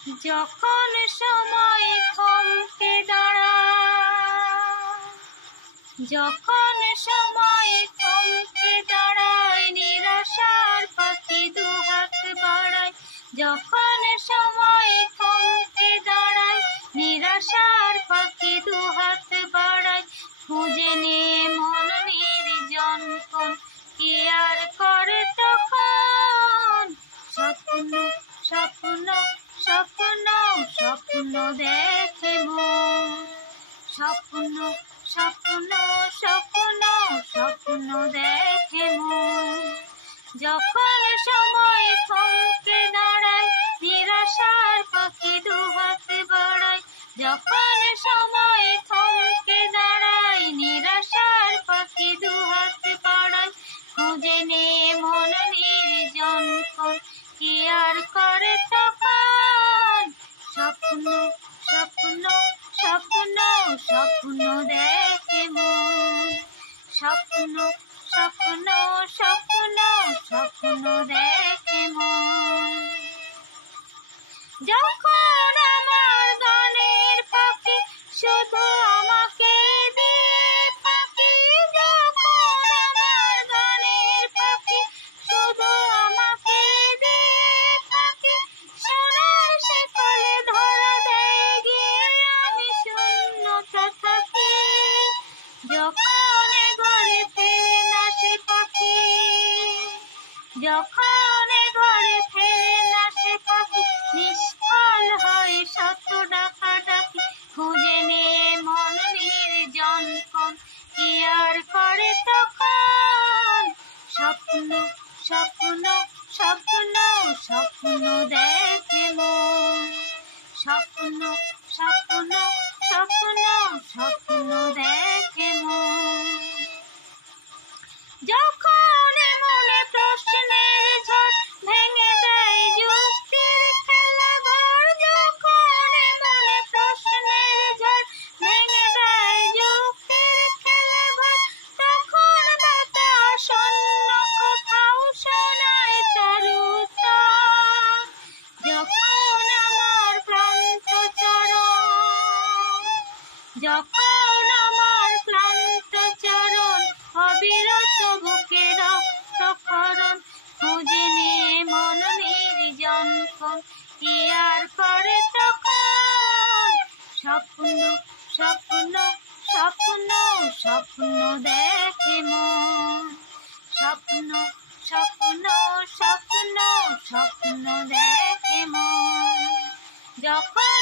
যখন সময় থমকে দাঁড়া যখন সময় থমকে দাঁড়ায় নিরাশার পাখি দুহাত বাড়ায় যখন সময় স্বপ্ন দেখে স্বপ্ন স্বপ্ন স্বপ্ন স্বপ্ন দেখে যখন সময় থমকে দাঁড়ায়, নিরাশার পাখি দুহাত বাড়ায়। যখন সময় স্বপ্ন স্বপ্ন স্বপ্ন স্বপ্ন দেখে যখন আমার গানের পাখি শুধু আমাকে দিয়ে ঘরে ফেরে না পাখি। যখন ঘরে ফেরে পাখি, নিষ্ফল হয় শত ডাকা ডাকি খুঁজে নিয়ে মন নির্জন কোন কি আর করে তখন? স্বপ্ন স্বপ্ন স্বপ্ন স্বপ্ন দেখে মন। স্বপ্ন যখন অবিরত বুকে রক্তক্ষরণ খুঁজে নিয়ে মন নির্জন কোন কি আর করে তখন? স্বপ্ন স্বপ্ন স্বপ্ন স্বপ্ন দেখে মন। স্বপ্ন স্বপ্ন স্বপ্ন স্বপ্ন দেখে মন। যখন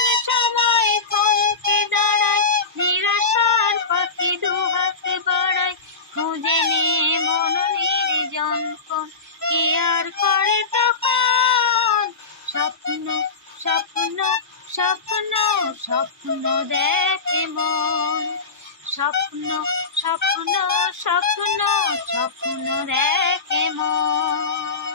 খুঁজে নিয়ে মন নির্জন কোন কি আর করে তখন? স্বপ্ন স্বপ্ন স্বপ্ন স্বপ্ন দেখে মন। স্বপ্ন স্বপ্ন স্বপ্ন স্বপ্ন দেখে মন।